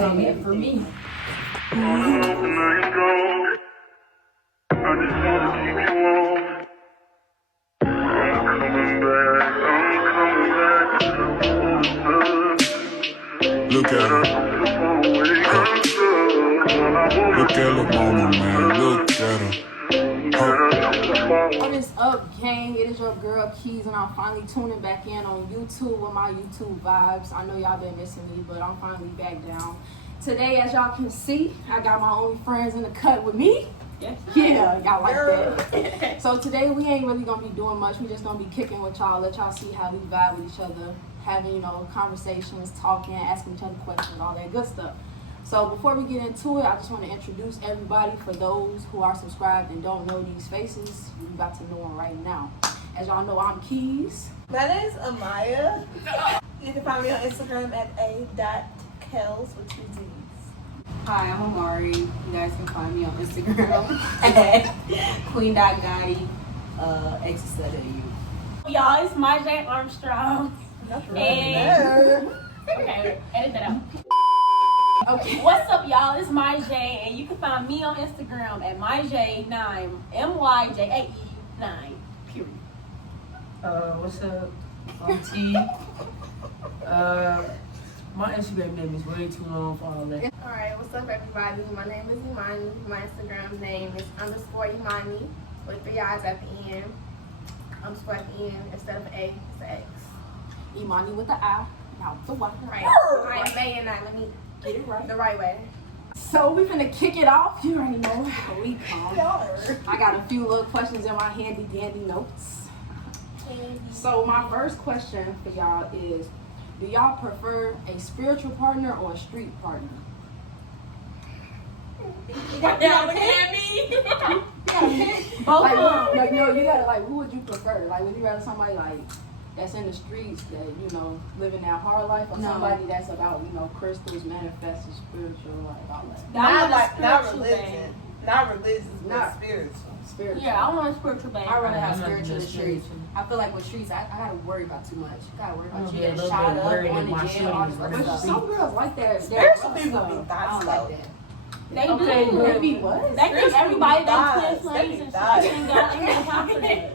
I'm here for me. Look at her. Look at her mama, man. Look at her. What is up, gang? It is your girl Keys, and I'm finally tuning back in on YouTube with my YouTube vibes. I know y'all been missing me, but I'm finally back down. Today, as y'all can see, I got my only friends in the cut with me. Yes. Yeah, y'all like that. So today we ain't really gonna be doing much. We just gonna be kicking with y'all, let y'all see how we vibe with each other, having, you know, conversations, talking, asking each other questions, all that good stuff. So before we get into it, I just want to introduce everybody. For those who are subscribed and don't know these faces, you about to know them right now. As y'all know, I'm Keys. My name is Amaya. You can find me on Instagram at a.kels with 2 Z's. Hi, I'm Amari. You guys can find me on Instagram at queen.gotti, XSW. Y'all, it's my J Armstrong. And okay, edit that out. Okay. What's up, y'all? It's my J, and you can find me on Instagram at myj9, MYJAE9. Period. What's up? I'm T. My Instagram name is way too long for all that. Alright, what's up everybody? My name is Imani. My Instagram name is _Imani with 3 I's at the end. Underscore at the end instead of A, it's an X. Imani with the I, not the Y. Right. I am A and I. Let me Get it right. the right way. So we finna kick it off. You already know how we come. I got a few little questions in my handy dandy notes. So my first question for y'all is, do y'all prefer a spiritual partner or a street partner? Y'all looking at me? Both of them. No, you gotta, like, who would you prefer? Like, would you rather somebody like that's in the streets that, you know, living that hard life, or somebody that's about, you know, crystals, manifesting, spiritual, like all that? Not religion. Not religious, but spiritual. Spiritual. Yeah, I want a spiritual band. I'd rather have I'm not spiritual than just streets. spiritual. I feel like with streets, I gotta worry about too much. Gotta worry about you Yeah, a getting little shot bit up, worried going that my to jail, all this shooting other is stuff. Some girls like that. Spiritual that people stuff. be I thoughts don't though. like that. They Okay, do. maybe what? They think everybody that's twin They flames be and thighs. shit. Ain't got time for that.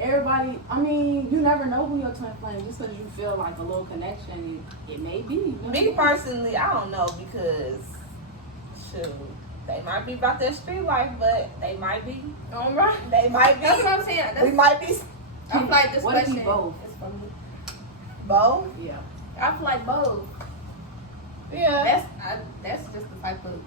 Everybody, I mean, you never know who your twin flame. Just because you feel like a little connection, it may be. You never Me know. personally, I don't know because, shoot, they might be about their street life, but they might be. Alright. They might be. That's what I'm saying. We might be I feel like this What if question we both? is for me. both. Yeah. I feel like both. Yeah. That's just the type of.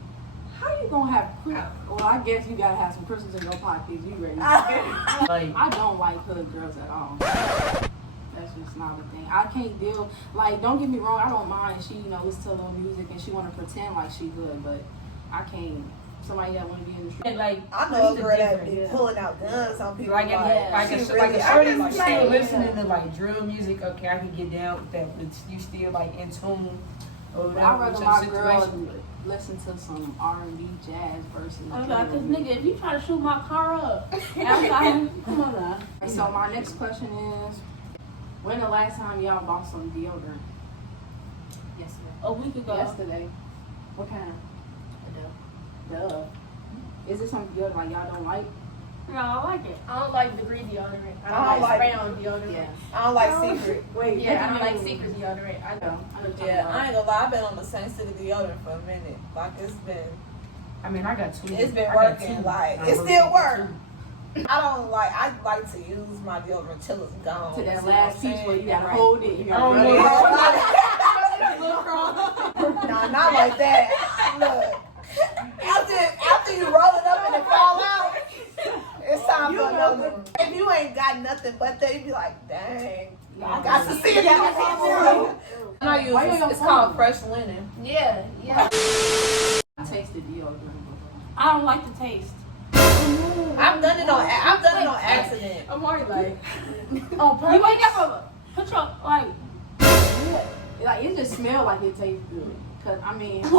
How you gonna have? Well, I guess you gotta have some crystals in your pocket. You ready? Like, I don't like hood girls at all. That's just not a thing. I can't deal. Like, don't get me wrong. I don't mind. She, you know, listen to a little music and she want to pretend like she good, but I can't. Somebody that want to be in the street. like I know a it's girl that different, be pulling out guns on people. Like, like she a really- I shorty just like like, still listening yeah. to like drill music. Okay, I can get down with that, but you still like in tune. Or But I'd whatever rather with my your girl situation. listen to some R&B, jazz versus. I'm like, cause nigga, if you try to shoot my car up, outside, come on now. So my next question is, when the last time y'all bought some deodorant? Yesterday. A week ago. Yesterday. What kind? Duh. Is it some deodorant like y'all don't like? No, I like it. I don't like degree deodorant. I I don't don't like like- spray on deodorant. Yeah. I don't like secret. Wait. Yeah, I don't like secret deodorant. I No, don't. I know what you're Yeah, talking I ain't gonna lie. I've been on the same stick of deodorant for a minute. Like it's been I mean, I got two. It's been I got working, two. like, I it rotate still the work. two. I like to use my deodorant till it's gone. To You that see what last I'm piece saying? where you gotta Right. hold it. You I don't gotta know. rub it. Nah, not like that. Look, after you roll it up and it fall out, it's time for another one. If you ain't got nothing but that, you be like, dang, I got to see it. I use Why you it's don't called phone? fresh linen. Yeah. I tasted deodorant. I don't like the taste. I've done it on accident. I'm already like, On purpose. You wake up, put your like. yeah. Like it just smells like it tastes good. Cause I mean, She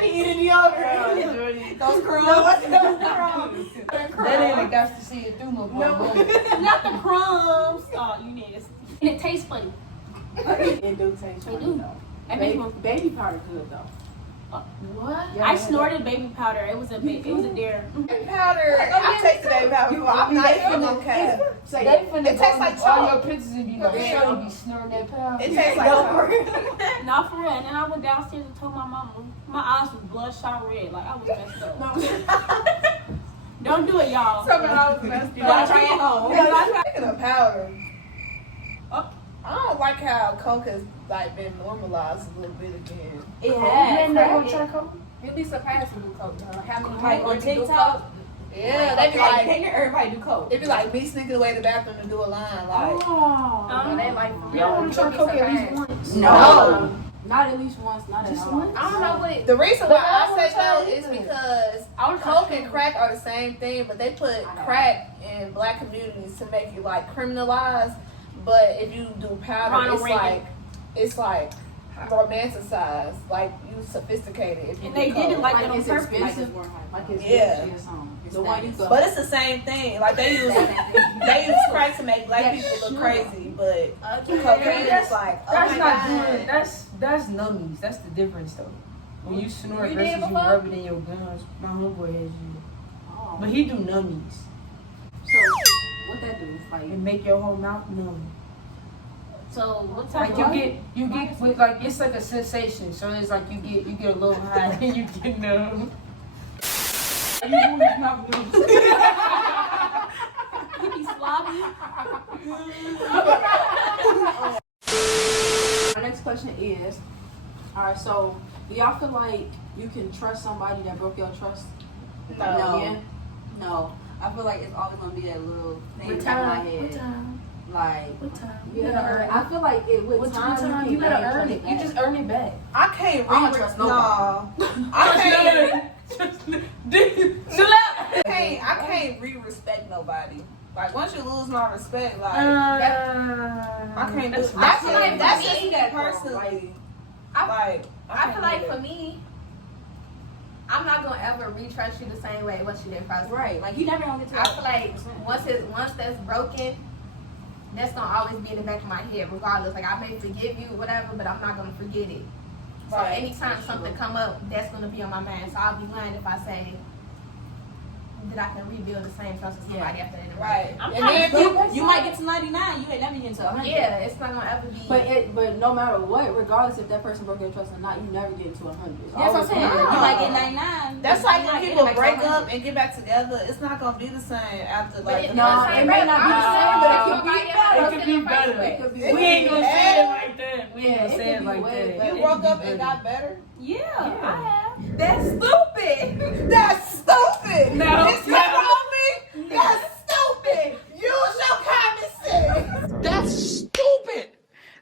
be eating deodorant. Those crumbs. That ain't got to see it through no more. Not the crumbs. Oh, you need it. And it tastes funny. it do taste They funny do. though. It makes me Baby powder good though. What? Yeah, I snorted baby powder. It was a dare. Baby powder. I tasted baby powder before. I'm not even gonna cap. Say They finna It tastes go like to all chalk. your pictures and be like, Yeah. you be snorting that powder. It tastes like chalk. Not for real. And then I went downstairs and told my mama. My eyes was bloodshot red. Like I was messed up. Don't do it, y'all. Something I was messed You gotta up. try it home. Speaking of powder, Oh. I don't like how coke has like been normalized a little bit again. It You has. ain't never gonna try coke? You'd be surprised to do coke, though. How many Like people on really do TikTok. coke? Yeah, they be Like, like, they hear everybody do coke. it be like me sneaking away to the bathroom to do a line. Like, No, they like for real. Y'all wanna try You'd be coke at least surprised. once? no. Not at least once, not at all. I don't know what. The reason why But I I wanna say try no it is either. because I was coke and crack are the same thing, but they put crack in black communities to make it like criminalized. But if you do powder, Ronald it's Reagan. like romanticized, like you sophisticated. If you And do they did it coke. like Like that on it's purpose. expensive. Like it's Yeah. or something. The one you could. But it's the same thing. Like they use crack to make black people look crazy, but cocaine is like, oh That's my not god. good. That's nummies. That's the difference though. When you snort You did versus you before? rub it in your gums. My homeboy has you. Oh. But he do nummies. So what that do? Like It make your whole mouth numb. So what type Like of you get with like it's like a sensation. So it's like you get a little high and you get numb. You move your mouth numb. you be sloppy? our next question is, all right. So do y'all feel like you can trust somebody that broke your trust? No. Again? No. I feel like it's always gonna be that little thing in What the back of my time? head. What time? Like, What time? You gotta earn. I feel like it with What time. time? You gotta earn it. You just earn it back. I can't I don't re- trust no. nobody. I can't re-respect nobody. Like once you lose my respect, like I I can't do. that's That's feel like that's for just me, me personally. I I feel can't like do for it. me, I'm not gonna ever re-trust you the same way once you did first. right. Like, you never gonna get to I feel like once that's broken, that's gonna always be in the back of my head, regardless. Like I may forgive you, whatever, but I'm not gonna forget it. So Right. anytime something come up, that's gonna be on my mind. So I'll be lying if I say that I can rebuild the same trust with somebody after that. Right. I'm And trying then you might get to 99, you ain't never get to 100. Yeah, it's not gonna ever be. But no matter what, regardless if that person broke your trust or not, you never get into 100. That's what I'm saying. You might get 99. that's but like you when might get people back to break 100. up and get back together. It's not gonna be the same after like. the No, first it time. may not be the same, but it could be better. It could be better. It could be It We way ain't gonna better. say it like that. We ain't Yeah, gonna it say could it be like way that. better. You It broke could up be and better. got better. Yeah, I have. That's stupid. That's stupid. No. It's coming on me. That's stupid. Use your common sense. That's stupid.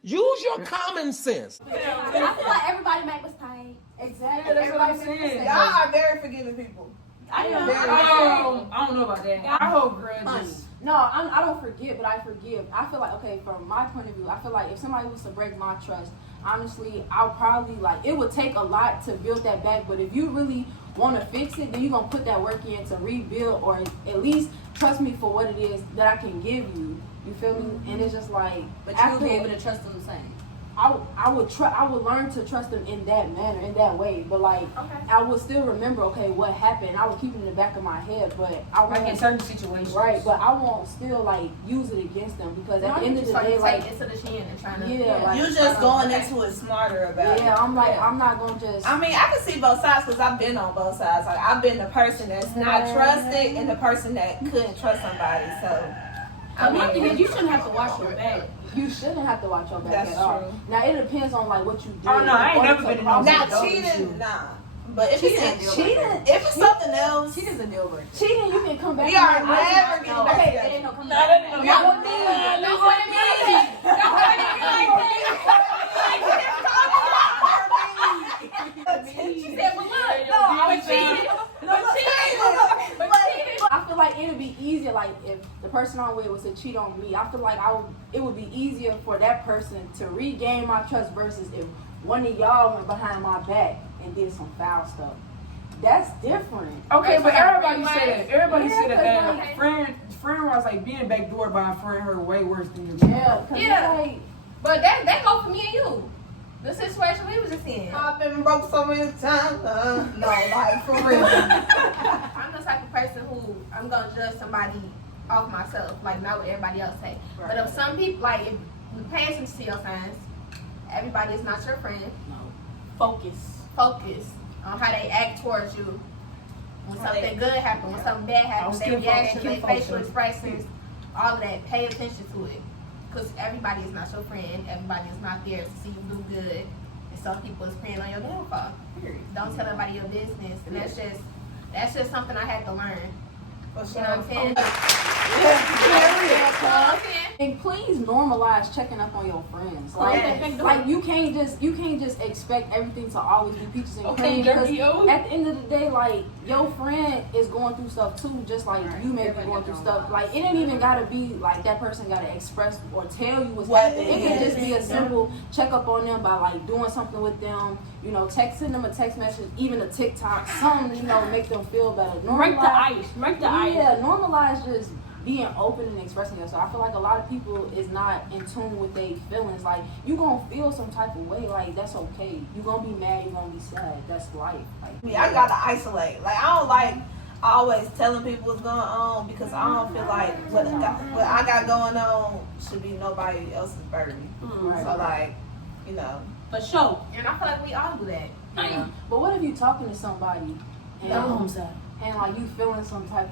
Use your common sense. I feel like everybody make mistakes. Exactly. That's what I'm saying. Y'all are very forgiving people. I know. I don't know about that. I hold grudges. No, I don't forget, but I forgive. I feel like, okay, from my point of view, I feel like if somebody was to break my trust, honestly, I'll probably, like, it would take a lot to build that back, but if you really want to fix it, then you're going to put that work in to rebuild, or at least trust me for what it is that I can give you. You feel me? And it's just like, But you'll be able to trust them the same. I would learn to trust them in that manner, in that way. But like, I would still remember, okay, what happened. I would keep it in the back of my head, but I Like in won't, certain situations. right. But I won't still like use it against them, because at the end of the day, like, take it to the chin and trying to. yeah, like, You just going into it smarter about it. yeah, I'm like, I'm not gonna just. I mean, I can see both sides because I've been on both sides. Like I've been the person that's not trusted and the person that couldn't trust somebody. So One thing is you shouldn't have to watch your back. You shouldn't have to watch your back That's at all. true. Now it depends on like what you do. Oh, no, I ain't never been in no now Don't cheating, shoot. nah. But if Cheating it's is cheating, if it's something else, Cheating is a deal breaker. cheating, you can come back. we are and be like, never getting back okay, together. It ain't no coming No, back. that ain't no Yeah, good. what then? That's what it means. That's what it means. She said, but look, no, I was cheating. But cheating. I feel like it would be easier, like if the person I'm with was to cheat on me. I feel like it would be easier for that person to regain my trust versus if one of y'all went behind my back and did some foul stuff. That's different. Okay, but everybody Like, said that. Everybody yeah, said that. cause, That friend was like being backdoored by a friend her way worse than your Yeah, cause Yeah. it's like, But that go for me and you. The situation we was just in. I've been broke so many times. No, like for real. I'm the type of person who I'm gonna judge somebody off myself, like not what everybody else say. Right. But if some people, like if you pay attention to your signs, everybody is not your friend. No. Focus. Focus on how they act towards you. When something good happens, when something bad happens, their reaction, their facial expressions, all of that, pay attention to it. Because everybody is not your friend. Everybody is not there to see you do good. And some people is preying on your downfall. Period. Don't tell nobody your business. And that's just something I had to learn. For You know what I'm saying? And please normalize checking up on your friends. Like, Yes. like you can't just expect everything to always be peaches and Okay, cream. Because dirty O. at the end of the day, like your friend is going through stuff too, just like Right. you may be Everybody going got through their own stuff. Like it ain't even gotta be like that person gotta express or tell you what's What happening. It can it just be a is. simple check up on them by like doing something with them. You know, texting them a text message, even a TikTok, something you know make them feel better. Break the ice. Break the ice. Yeah, normalize just being open and expressing yourself. I feel like a lot of people is not in tune with their feelings. Like you gonna feel some type of way, like that's okay. You gonna be mad, you gonna be sad. That's life. Like Me, I gotta isolate. Like I don't like always telling people what's going on because I don't feel like what I got going on should be nobody else's burden. Right. So like, you know. For sure. And I feel like we all do that. Yeah. But what if you talking to somebody and, Yeah. and like you feeling some type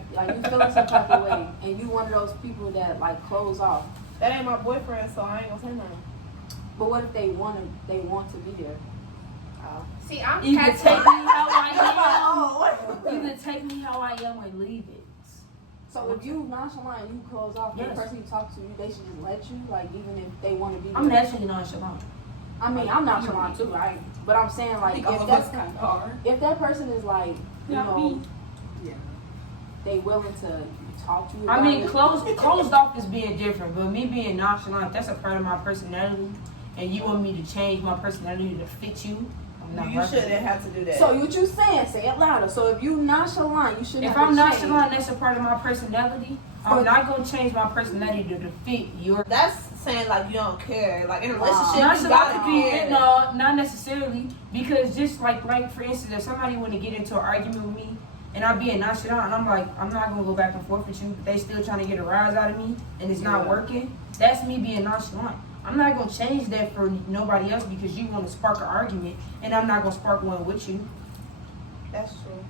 of way, and you one of those people that like close off. That ain't my boyfriend, so I ain't gonna say nothing. But what if they want to be there? See, I'm Either catching. take me how I am. Either take me how I am or leave it. So if you nonchalant and you close off, the Yes. person you talk to, they should just let you, like even if they want to be there. I'm naturally nonchalant. I mean, I'm nonchalant too, right? But I'm saying I like think all if of us that's kind of are. if that person is like, you Not know, me. Yeah. they willing to talk to you. I about mean, it. closed off is being different, but me being nonchalant, that's a part of my personality. And you want me to change my personality to fit you? I'm not You working. shouldn't have to do that. So what you saying? Say it louder. So if you nonchalant, you shouldn't. If have I'm to change. nonchalant, that's a part of my personality. I'm not gonna change my personality to fit your. That's saying like you don't care. Like in a relationship, you Nonchalant gotta could be care. no, not necessarily, because just like for instance, if somebody want to get into an argument with me and I'm being nonchalant and I'm like, I'm not gonna go back and forth with you, but they still trying to get a rise out of me and it's not working. That's me being nonchalant. I'm not gonna change that for nobody else because you want to spark an argument and I'm not gonna spark one with you. That's true.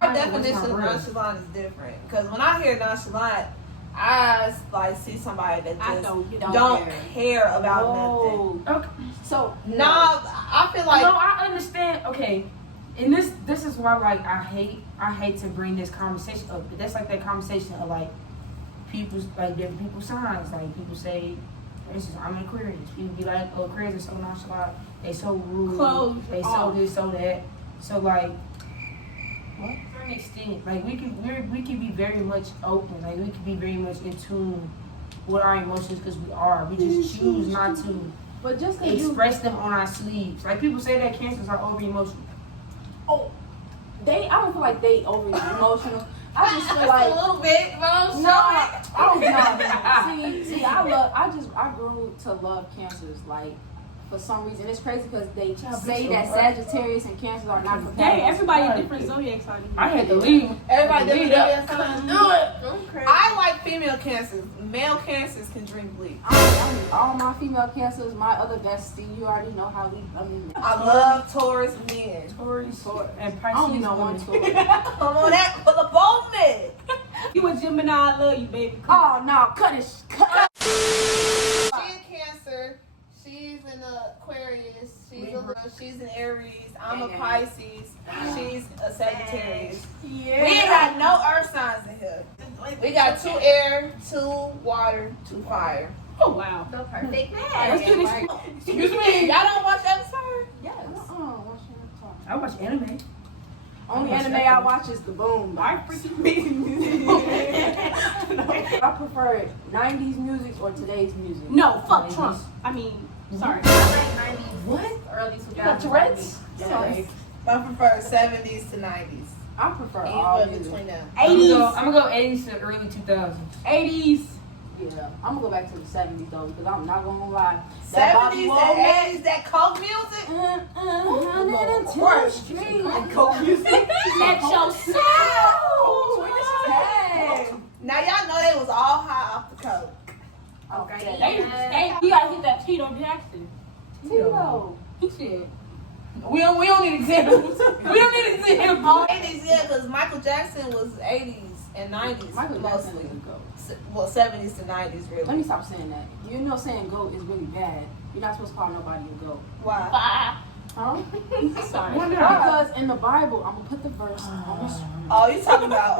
My I know, definition it's of not real. nonchalant is different. Because when I hear nonchalant, I like see somebody that I just don't don't care. care about Whoa. nothing. Okay. So No, I feel like No, I understand. Okay, and this is why like I hate to bring this conversation up, but that's like that conversation of like people's like different people's signs. Like people say, for instance, I'm an Aquarius. People be like, oh, Aquarius are so nonchalant. They so rude. Closed Oh. They so off. this, so that. So like, what for an extent, like we can be very much open. Like we can be very much in tune with our emotions because we are. We just choose not to but just cause you, express them on our sleeves. Like people say that cancers are over emotional. I don't feel like they over emotional. I just feel like a little bit, bro. no, I don't know. See, I grew to love cancers. Like for some reason, it's crazy because they say that Sagittarius and Cancers are not compatible. Dang, Everybody a different zodiac sign. I had to leave. everybody Leave does up. that. Do it. I'm crazy. I like female cancers. Male cancers can drink bleach. All my female Cancers, my other bestie, you already know how we. I mean, I love Taurus men. Taurus and I Pisces. only know one women. Taurus. Come on, that for the bone men. You a Gemini, I love you, baby. Come Oh no, cut it. She's Cancer. She's in Aquarius. She's in Aries. I'm a Pisces. She's a Sagittarius. Yeah. We ain't got no earth signs in here. We got 2 air, 2 water, 2 fire. Oh wow. The perfect Let's match. do this. Excuse me. Y'all don't watch Avatar? Yes. What's your talk? I watch anime. Only anime I watch is the Boom. I freaking me. I prefer 90s music or today's music. No, fuck Trump. I mean, sorry. I like 90s. What? Early 2000s. You got Tourette's? Yes. I prefer 70s to 90s. I prefer all Anywhere music. between them. I'm 80s. gonna go 80s to early 2000s. 80s. Yeah, I'm gonna go back to the 70s though, because I'm not gonna lie. That 70s and 80s, that coke music. 110th Street. And coke music. Let your soul. Hey. Now y'all know they was all high off the coke. Okay. Hey, you gotta hit that Tito Jackson. Tito. He said, we don't need examples. We don't need examples. 80s, yeah, because Michael Jackson was 80s and 90s Michael Jackson mostly. is a goat. Well, 70s to 90s, really. Let me stop saying that. You know saying goat is really bad. You're not supposed to call nobody a goat. Why? Huh? Sorry. Why not? Because in the Bible, I'm gonna put the verse on the screen. Oh, you talking about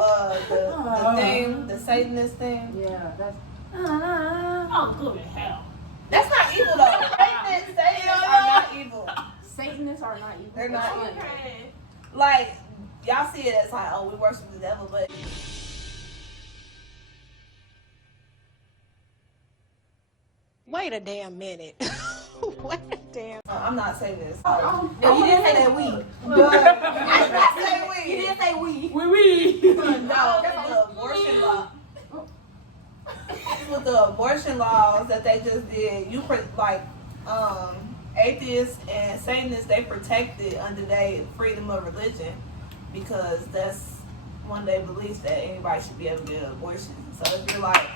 the thing, the Satanist thing? Yeah, that's Oh, go to hell. That's not evil though. Satanists are not evil. Satanists are not evil. They're not That's evil. good. Like, y'all see it as like, oh, we worship the devil, but Wait a damn minute. Wait a damn. I'm not saying this. No, you didn't say that we. I did not say we. You didn't say we. No, the abortion law. With the abortion laws that they just did, atheists and Satanists, they protected under their freedom of religion because that's one of their beliefs that anybody should be able to get an abortion. So if you're like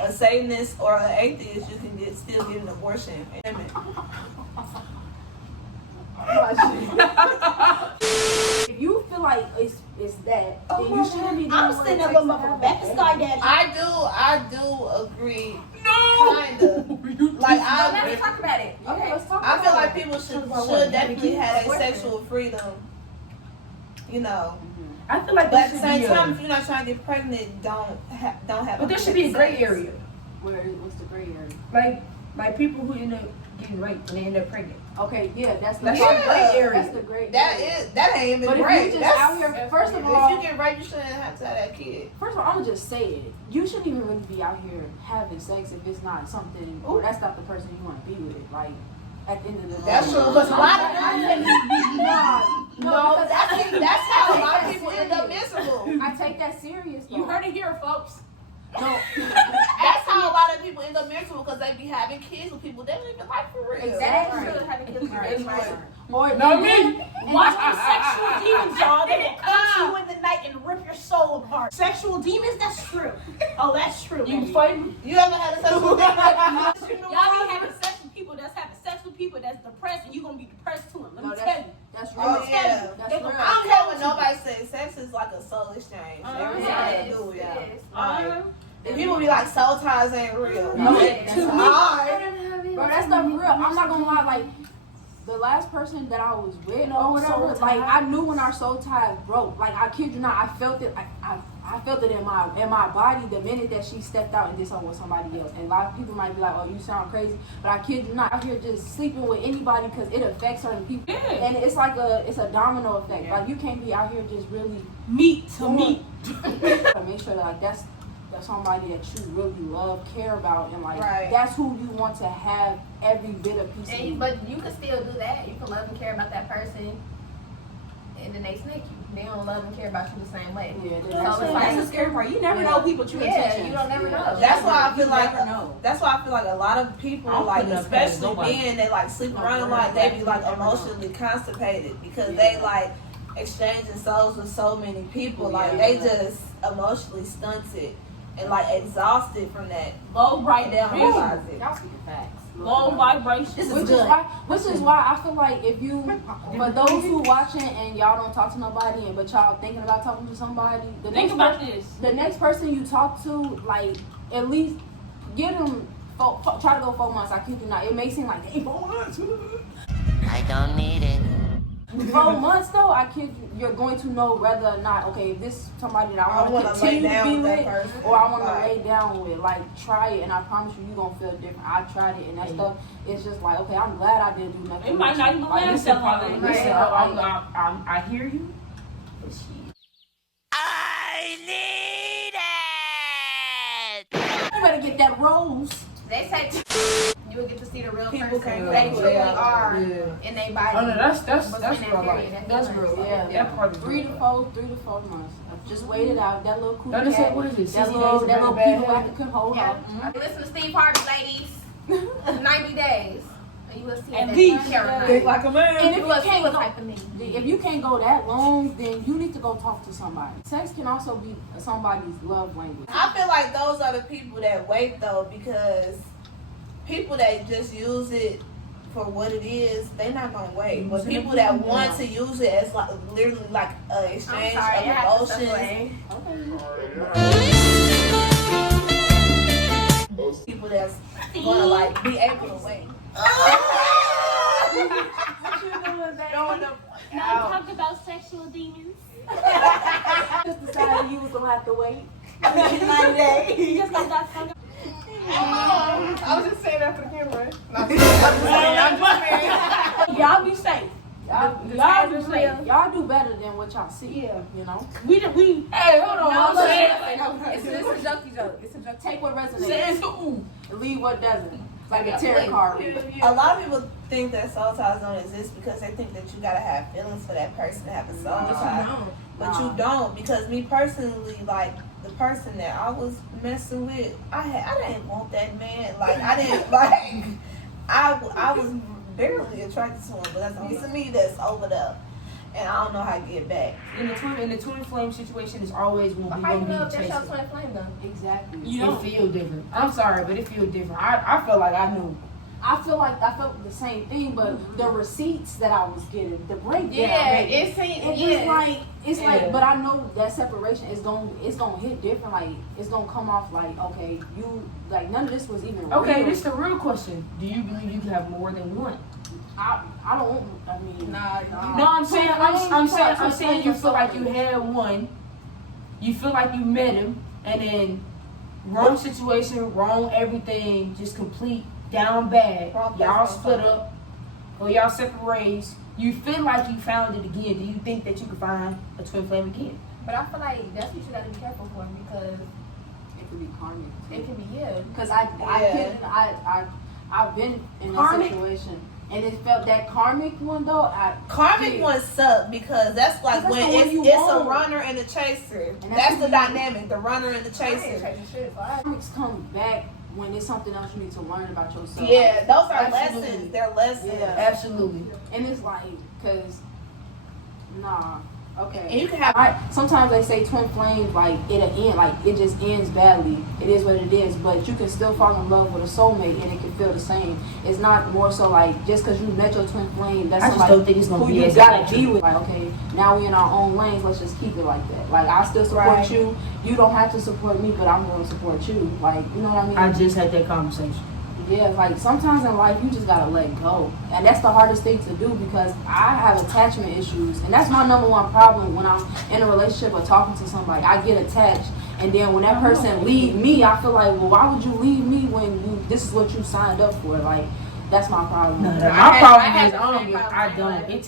a Satanist or an atheist, you can still get an abortion. If you feel like it's that, then you shouldn't be doing I'm what sitting it up takes with to my have back to a Sky baby. Daddy. I do agree. No! Kinda. Like Let's talk about it. Okay, let's talk I about feel it. like people should definitely have a sexual freedom. You know. I feel like But at there the should same be time, a, if you're not trying to get pregnant, don't have. but there should be a gray area. What's the gray area? Like people who end up getting raped and they end up pregnant. Okay, yeah, that's the That's gray the gray area. That's the gray That area. that ain't even But great. if you just out here, first of all, if you get raped, you shouldn't have to have that kid. first of all, I'm gonna just say it. You shouldn't even really be out here having sex if it's not something, or that's not the person you want to be with. Like, at the end of the day. That's true. Because a lot of No, that's how a lot of people end up miserable. I take that serious. Though. You heard it here, folks. No, That's how a lot of people end up miserable because they be having kids with people they don't even like for real. Exactly. Having kids with That's you. right. or Not me. Watch the sexual demons, y'all. They will come to you in the night and rip your soul apart. Sexual demons? That's true. Oh, that's true. You baby. fight me? You ever had a sexual thing? Y'all be having sex with people that's having sex with people that's depressed, and you gonna be depressed too. Let me tell you. that's real. Oh yeah. That's They real. gonna- I don't care what nobody says. Sex is like a soul exchange. Every It time is. you do it. It is. Like, and people be like, soul ties ain't real. No, It is. Alright. Bro, that's the real. I'm not gonna lie. Like, the last person that I was with or whatever, like I knew when our soul ties broke. Like I kid you not, I felt it. I felt it in my body the minute that she stepped out and did something with somebody else. And a lot of people might be like, "Oh, you sound crazy," but I kid you not, out here just sleeping with anybody because it affects certain people, and it's like it's a domino effect. Yeah. Like you can't be out here just really Meat to meat. make sure that like that's somebody that you really love, care about, and like Right. that's who you want to have every bit of piece of you. But you can still do that. You can love and care about that person, and then they snake you. They don't love and care about you the same way. Yeah, So that's it's That's the like, scary part. You never Yeah. know people's true yeah, intentions. you don't never know. That's why I feel You like never know. that's why I feel like a lot of people, I'm like putting up past especially nobody. men, they like sleep around a lot. They be like emotionally constipated because they like exchanging souls with so many people. Like they just emotionally stunted and like exhausted from that. Low And right they don't down. realize it. Y'all speaking facts. Low vibration. This is Which is good. why I feel like if you, for those who watching and y'all don't talk to nobody, but y'all thinking about talking to somebody, Think about this. the next person you talk to, like at least give them try to go 4 months. I kid you not. It may seem like dang, 4 months. I don't need it. 4 months though, I kid you, you're going to know whether or not if this is somebody that I want wanna to lay continue to down be with that with, person. or I want to Right. lay down with. Like try it, and I promise you, gonna feel different. I tried it, and that stuff. It's just like okay, I'm glad I didn't do nothing. It might not even Like, last Listen, that long. listen, Right. I hear you. But shit. I need it. You better get that rose. They say you you'll get to see the real People person, can't who they fake truly it. are Yeah. in their body. Oh no, that's Between what I that like. period, That's few real, months. yeah. That part is 3 to 4 months. Just wait it out. That little cootie That is cat, what is it? 60 that little days of Peter bad Wacker habit? could hold Yeah. up. Listen to Steve Harvey, ladies. 90 days. And you will see At that least, Caroline. Think like a man. And if You you will can't see what go, type of me. if you can't go that long, then you need to go talk to somebody. Sex can also be somebody's love language. I feel like those are the people that wait though, because people that just use it for what it is, they're not gonna wait. But people that want to use it as like literally like an I'm exchange sorry, I of had to step emotions, away. people that's gonna like be able to wait. Now talk about sexual demons. Just decided you was gonna have to wait. 90 days. You just got that fucking. I was just saying that for the camera. Y'all be safe. Y'all times do is safe. real. Y'all do better than what y'all see. Yeah. You know. Hey, hold on. No, I'm saying. it's a jokey joke. It's a joke. Take what Saying resonates. so. Leave what doesn't. Like a tarot card reader. A lot of people think that soul ties don't exist because they think that you gotta have feelings for that person to have a soul tie. But you don't, because me personally, like the person that I was messing with, I didn't want that man. Like I didn't like I was barely attracted to him, but that's a piece of me that's over there, and I don't know how to get back. In the twin flame situation, is always going to be How you going know to if be that's your chasing. twin flame though? Exactly. It feel different. I'm sorry, but it feel different. I felt like I knew. I felt the same thing, but the receipts that I was getting, the breakdown, Yeah, baby, it seems. it's Yeah. like it's Yeah. like, but I know that separation is gonna hit different. Like it's gonna come off like, okay, you like none of this was even Okay, real. this is the real question. Do you believe you can have more than one? I don't. I mean, Nah, No, I'm saying you feel like you had one. You feel like you met him, and then wrong situation, wrong everything, just complete down bad. Wrong place, Y'all wrong split time. up, or y'all separate ways. You feel like you found it again. Do you think that you could find a twin flame again? But I feel like that's what you gotta be careful for because it could be karmic. it can be yeah. Because Yeah. I've been in that Karmic? situation, and it felt that karmic one though. Karmic ones suck because that's like That's when the one you it's a want. runner and a chaser. And that's That's who the you- dynamic, the runner and the I ain't chaser. chasing shit, so I- Karmics come back when it's something else you need to learn about yourself. Yeah, those are Absolutely. lessons. They're lessons. Yeah. Absolutely. And it's like, cause, nah, okay. And you can have Sometimes they say twin flames, like it'll end, like it just ends badly. It is what it is, but you can still fall in love with a soulmate and it can feel the same. It's not more so like just cause you met your twin flame, that's I just somebody don't think it's gonna who be you as gotta electric. be with. Like, okay, now we in our own lanes, let's just keep it like that. Like I still support Right. you. You don't have to support me, but I'm gonna support you. Like, you know what I mean? I just had that conversation. Yeah, like sometimes in life you just gotta let go, and that's the hardest thing to do because I have attachment issues, and that's my number one problem when I'm in a relationship or talking to somebody. I get attached, and then when that person leave me, I feel like, well, why would you leave me when this is what you signed up for? Like, that's my problem. My I problem had is the I don't same get. problem I in don't. life. It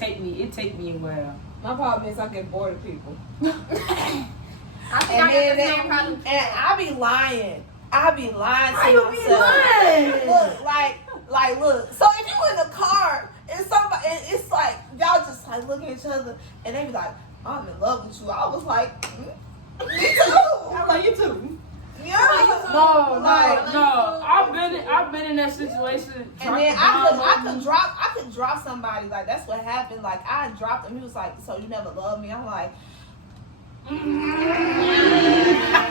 take me a while. my problem is I get bored of people. I think And I then got the same problem. and I be lying. I be lying to Why you be myself. lying? Look, look. So if you in the car and somebody, and it's like y'all just like looking at each other, and they be like, "I'm in love with you." I was like, "Me too." I'm like, you too. Yeah. No. Like, I've been in that situation. and then I could drop somebody. Like that's what happened. Like I dropped him. He was like, "So you never loved me?" I'm like.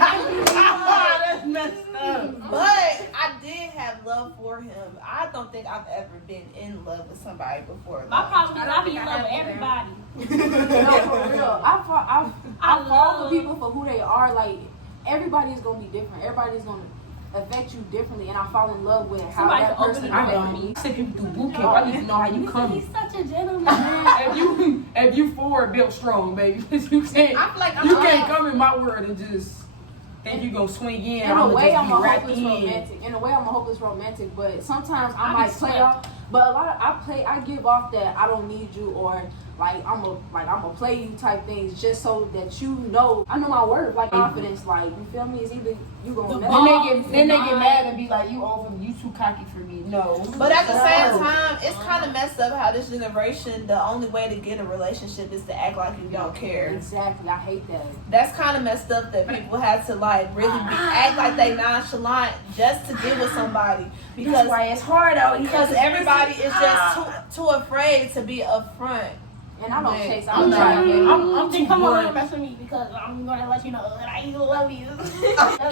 That's messed up. But I did have love for him. I don't think I've ever been in love with somebody before. My though. problem is I I be think in I love with have either. everybody. No, for real. I fall for love- people for who they are. Like everybody's gonna be different. Everybody's gonna affect you differently, and I fall in love with how Somebody that can open person the I door. affected me. don't. Sick people through boot camp. I need to know how you He's coming. such a gentleman, man. If you forward built strong, baby. You can't. I feel like I'm You all- can't come in my world and just think you gonna swing in. In a I'ma way, just I'm be a wrapped hopeless in. romantic. In a way, I'm a hopeless romantic. But sometimes I I be might play swept. off. But a lot of I give off that I don't need you, or like I'ma play you type things just so that you know I know my worth, like confidence, like you feel me? It's either you gonna Then they get mad and be like, you too cocky for me. No. But at the same time, it's kind of messed up how this generation, the only way to get a relationship is to act like you don't care. Exactly, I hate that. That's kind of messed up that people had to like really act like they nonchalant just to get with somebody. Because that's why it's hard out here. Because everybody is just too afraid to be upfront. And I don't chase. I'm thinking, come more- on, mess with me because I'm gonna let you know that I love you.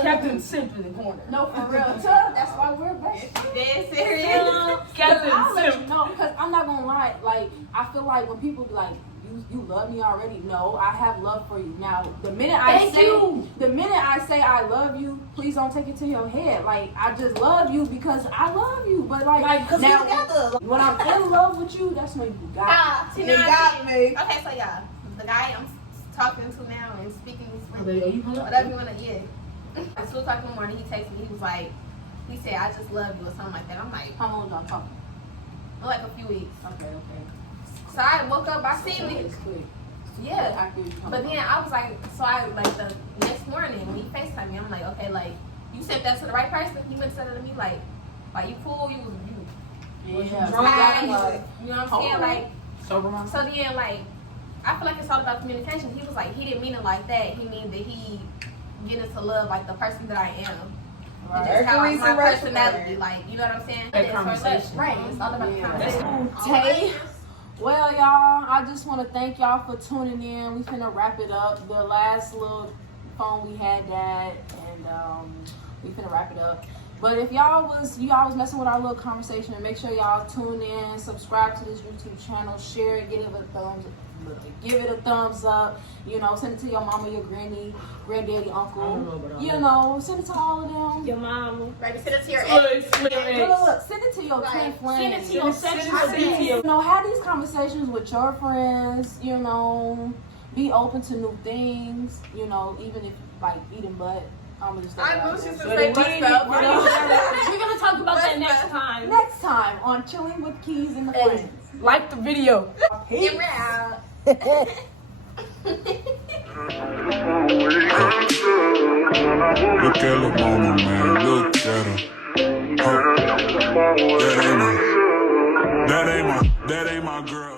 Captain Simp in the corner. No, for real. That's why we're best. Dead serious. Captain I'll let Simp. you know, because I'm not gonna lie. Like, I feel like when people be like, you love me already. No, I have love for you. Now, the minute I say I love you, please don't take it to your head. Like, I just love you because I love you. But like now, when I'm in love with you, that's when you got me. You got me. Okay, so y'all, the guy I'm talking to now and speaking Are you whatever you wanna, yeah. At 2 o'clock in the morning, he texted me. He was like, he said, I just love you or something like that. I'm like, How long y'all talking? like a few weeks. Okay. So I woke up, I seen it. It's quick. Yeah. I feel you coming But from. then I was like, so I like the next morning when he FaceTimed me, I'm like, okay, like you sent that to the right person. He went to send it to me like you cool, you Yeah. dry, Like, you know what I'm saying? Like Sober mom? so then like I feel like it's all about communication. He was like he didn't mean it like that. He mean that he getting to love like the person that I am. Right. Just how Mercury's my in personality, retrograde. like you know what I'm saying? That It's for love. conversation. Right. It's all about the conversation. Tay. Well, y'all, I just want to thank y'all for tuning in. We finna wrap it up. The last little phone we had that, and we finna wrap it up. But if y'all was messing with our little conversation, make sure y'all tune in, subscribe to this YouTube channel, share it, give it a thumbs up. You know, send it to your mama, your granny, granddaddy, uncle. You know, send it to all of them. Your mama. Right, send it to your ex. Look, send it to your twin friends. Send it to your sexual friends. You know, have these conversations with your friends. You know, be open to new things. You know, even if like eating butt. I'm just I knew she was saying. gonna say butt stuff. We're gonna talk about that next time. Next time on Chilling with Keys and the Friends. Like the video. Get me out. Look at the mama, man. Look at her. That ain't my girl.